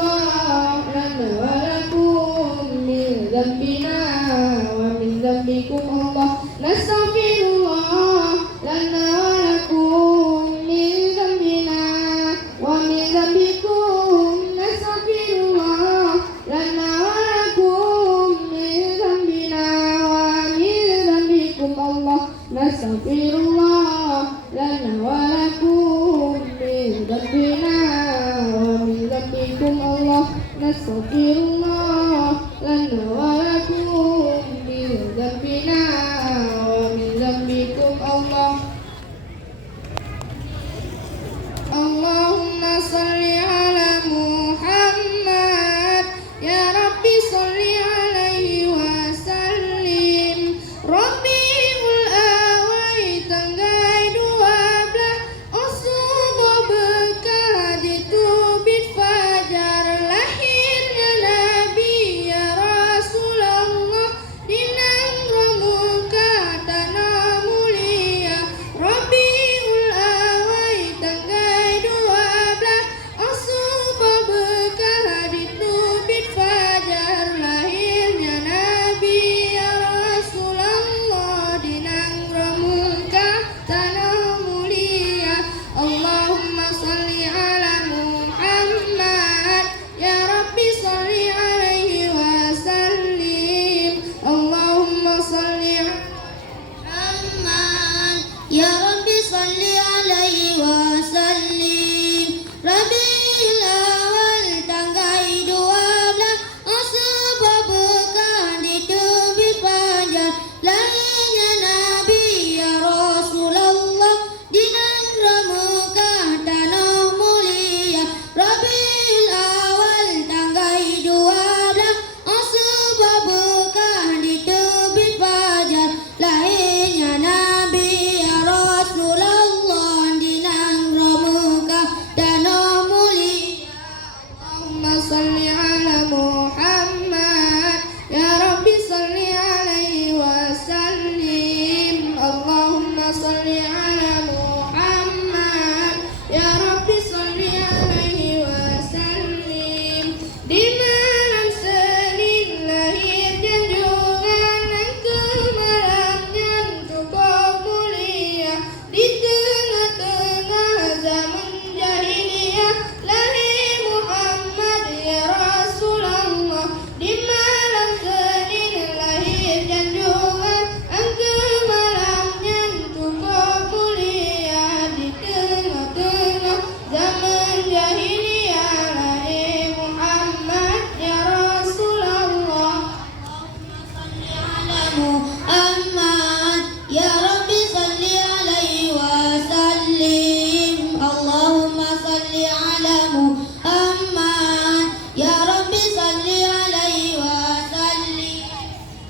الله لنا ولكم من ذنبنا ومن ذنبكم الله نستغفر الله لنا ولكم من ذنبنا ومن ذنبكم نستغفر الله لنا ولكم من ذنبنا ومن ذنبكم الله نستغفر الله لنا ولكم من ذنبنا ومن ذنبكم الله نستغفر الله لنا ولكم من ذنبنا ومن ذنبكم الله. اللهم صل على محمد يا ربي صل عليه وسلم. Rabiul Awal tanggal 12 Osubah berkah ditubit fajar lahirnya Nabi ya Rasulullah di Nanggro muka tanah mulia. Rabiul Awal tanggal 12 Osubah berkah ditubit fajar lahirnya Nabi ya Rasulullah di Nanggro muka tanah mulia. Allahumma salli ala Muhammad ya Rabbi salli alaihi wasallim. Allahumma salli ala Muhammad ya Rabbi salli alaihi wasallim. Rabiul Awal tanggal 12 Osubah berkah ditubit fajar lahirnya Nabi ya Rasulullah di Nanggro muka tanah mulia. Rabiul Awal tanggal 12 Osubah berkah ditubit fajar lahirnya Nabi ya Rasulullah di Nanggro muka tanah mulia. Allahumma salli ala Muhammad ya Rabbi salli alaihi wasallim. Allahumma salli ala Muhammad ya Rabbi salli alaihi wasallim. Di malam Senin lahir junjungan engkau malamnya cukup mulia. Di tengah-tengah zaman jahiliyah lahir Muhammad ya Rasulullah. Di malam Senin lahir junjungan engkau malamnya cukup mulia. Di tengah-tengah zaman jahiliyah lahir Muhammad ya Rasulullah. Muhammad ya Rabbi salli alaihi wasallim. Allahumma salli ala Muhammad ya Rabbi salli alaihi wasallim.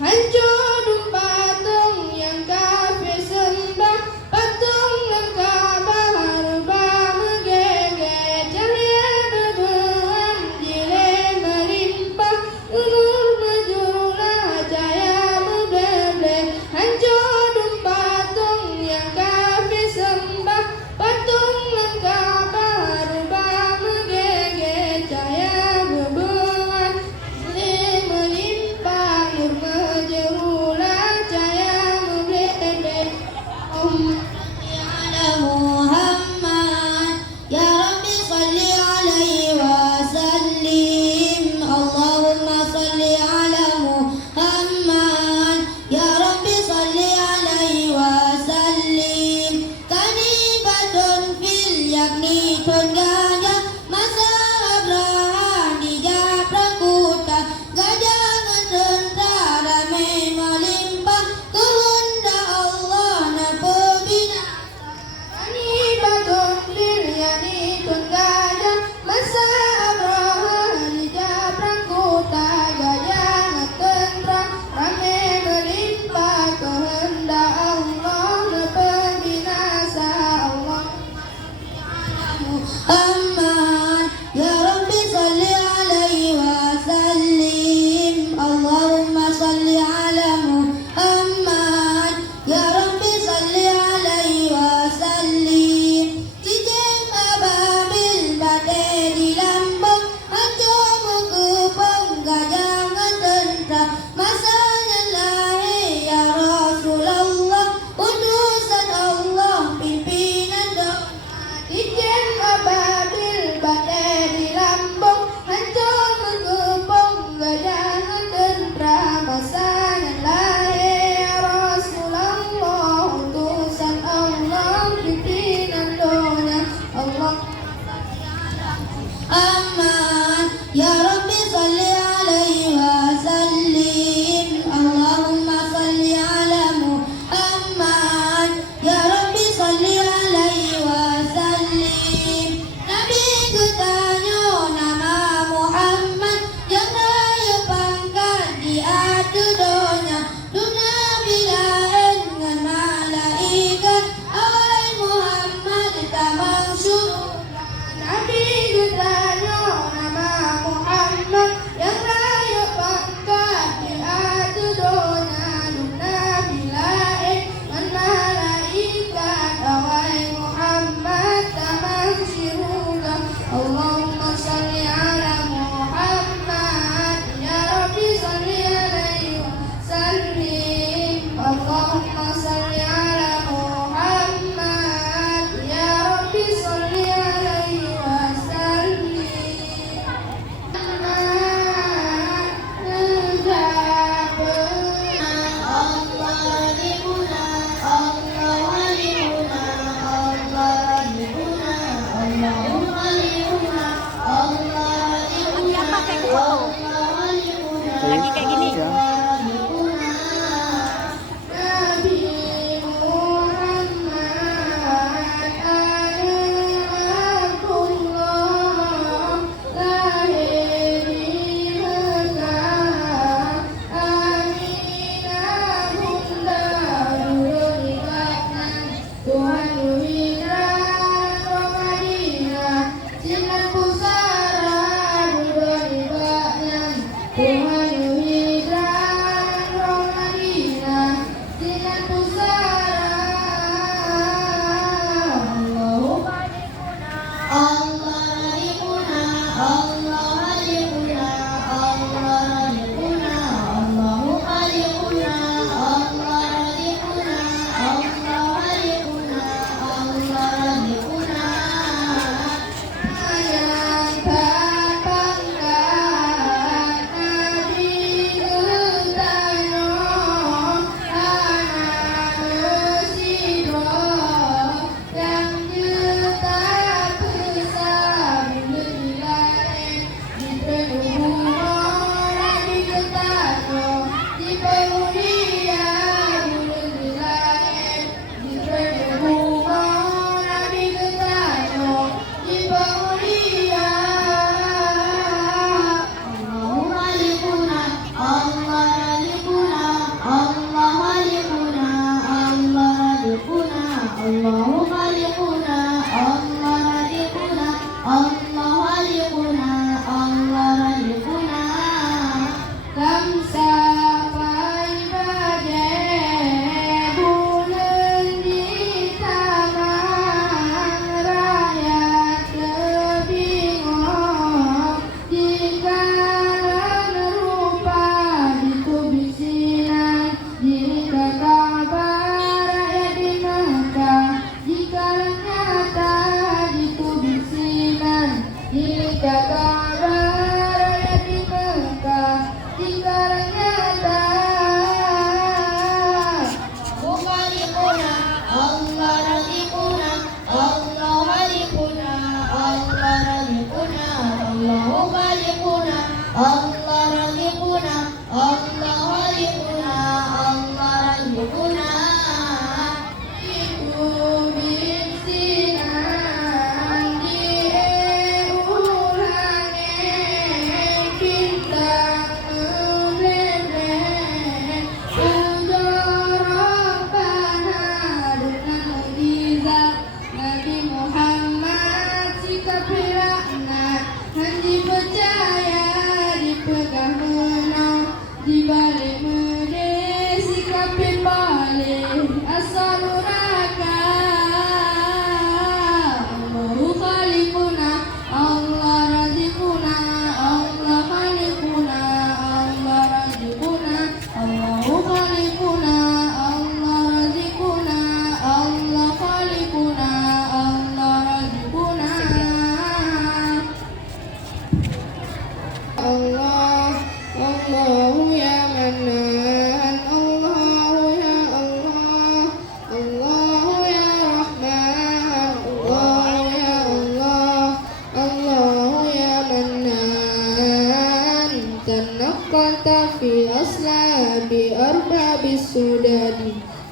Hancur patung yang kafir sembah, patung yang Ka'bah rubah menggigit, ceria bebuan jile melimpah, umur majulah jaya membeleh. Hancur patung yang kafir sembah, patung yang Ka'bah rubah menggigit, jaya bebuan Lagi kayak gini.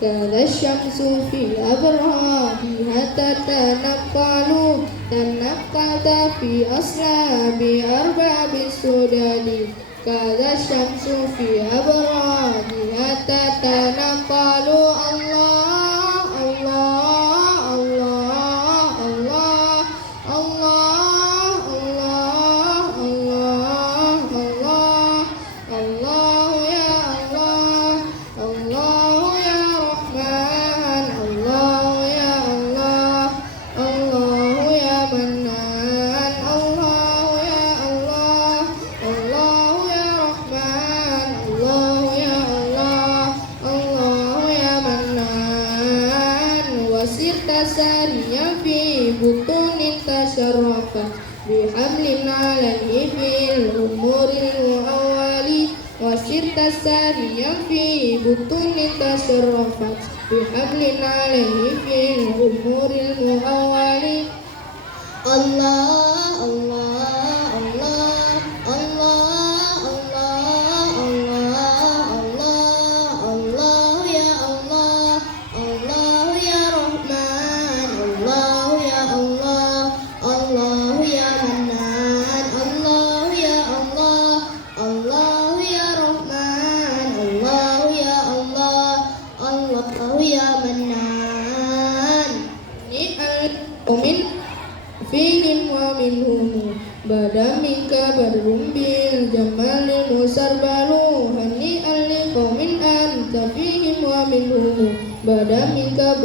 كذا الشمس في أبرهامها تتنقل تنقلت في أصلاب أرباب السدد كذا الشمس في أبرهامها تتنقل الله الله الله الله الله الله الله الله الله يا الله الله يا رحمن الله يا الله الله يا منان الله يا الله الله يا رحمن الله يا الله الله يا منان وسرت ساريا في بطون تشرفت بحمل عليه في الأمور الأول وسرت ساريا في بطون تشرفت بحبل عليه في الأمور الأول الله الله الله الله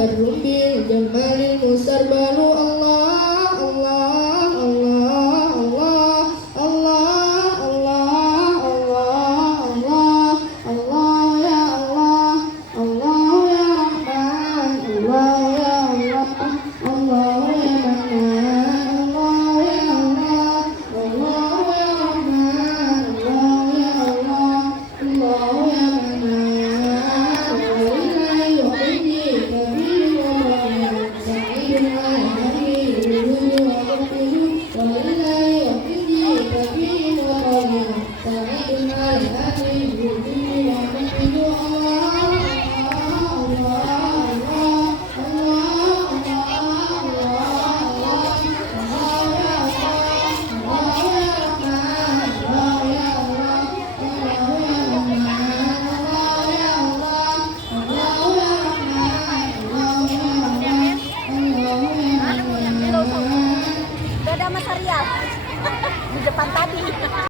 barrum bil jamalil musarbalu. Allah Allah Allah Allah Allah Allah Allah Allah ya Allah, Allah ya Rahman, Allah ya Allah, Allah ya Mannan, Allah ya Allah, Allah ya Rahman, Allah ya Allah, Allah ya Mannan. Walillahi wa bihi kabiru wa rahim, sa'idun al-hadi wujudi wa qadru. Walillahi wa bihi kabiru wa rahim, sa'idun al-hadi wujudi wa qadru. Beda sama Syariah di depan tadi.